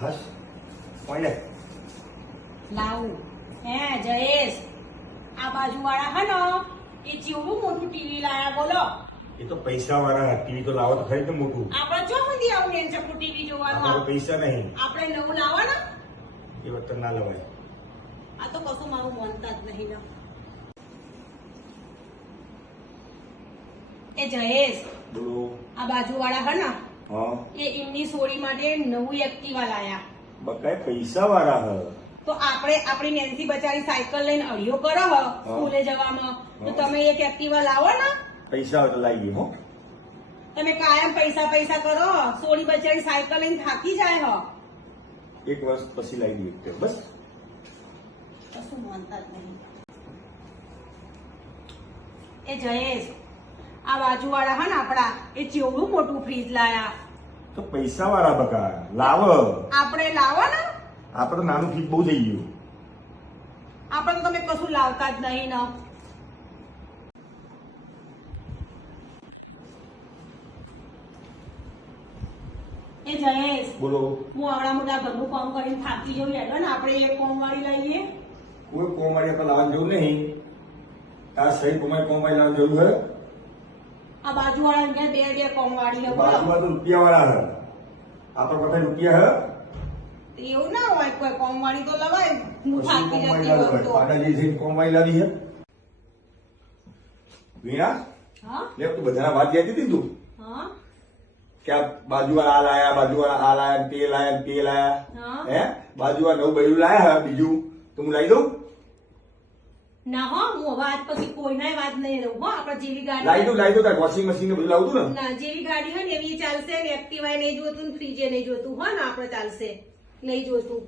હસ કોઈને? લાવું. હે જયેશ આ બાજુ વાળા હે ને એ જેવડું મોટું ટીવી લાયા બોલો. એ તો પૈસા વાળા ટીવી તો લાવો તો ખરી ને મોટું. આપણે જો સુધી આવું ને ચકુ ટીવી જોવાનું પૈસા નહીં. આપણે નવું લાવવાના? એ વખતે ના લવાય. આ તો કશું મારું માનતા જ નહીં ને એ જયેશ બોલો. આ બાજુ વાળા હે ને એ એમની સોડી માટે નવું એક્ટિવા લાયા. બકાય પૈસા વાળા હ? તો આપણે આપણી નેન્સી બચારી સાયકલ લઈને અડિયો કરો હ સ્કૂલે જવામાં. તો તમે એક એક્ટિવા લાવો ને. પૈસા લાવી હો. તમે કાયમ પૈસા પૈસા કરો સોડી બચારી સાયકલ લઈને થાકી જાય હ. એક વર્ષ પછી લાવી દઈએ બસ. કશું માનતા જ નહીં. એ જયેશ આ બાજુ વાળા હા ને આપડા એ ચેવડું મોટું ફ્રીજ લાયા. તો પૈસા વાળા બકા લાવ. આપણે લાવો ને. આપણે નાનું ફ્રીજ બહુ થઈ ગયું. આપણે તો તમે કશું લાવતા જ નહીં ને. એ જયેશ બોલો. હું આવડા મોટા ઘરનું કામ કરીને થાકી જવું એટલે ને આપણે એક કોમ વાળી લઈએ. કોઈ કોમાડી આપણે લાવવાની જરૂર નહીં. તાર સહી કોમ વાળી લાવવાની જરૂર હે? આ બાજુ વાળા બે બે કોમ વાળી બાજુમાં તો રૂપિયા વાળા હે આપણે પાસે રૂપિયા હે એવું ના હોય કોઈ કોમ વાળી તો લવાય હું થાકી જતી લાવો તો. પાટાજી જઈને કોમાડી લાવી હે વીણા હા? લે તું બધાના વાત કહેતી હતી તું? હા? કે આ બાજુવાળા આ લાયા બાજુવાળા આ લાયા તે લાયા તે લાયા. હા. બાજુવાળા નવું બૈરું લાયા હે બીજું? તો હું લાવી દઉં ના હો હું આજ પછી કોઈના વાત નહીં રહું હો આપણે જેવી લાવી ગાડી દઉં લાવી દઉં તાર વોશિંગ મશીન ને બધું લાવું ને? ના જેવી ગાડી હોય ને એવી ચાલશે ને એક્ટિવા નહીં જોતું ને ફ્રીજે નહીં જોતું. હો ને આપણે ચાલશે. નહીં જોતું.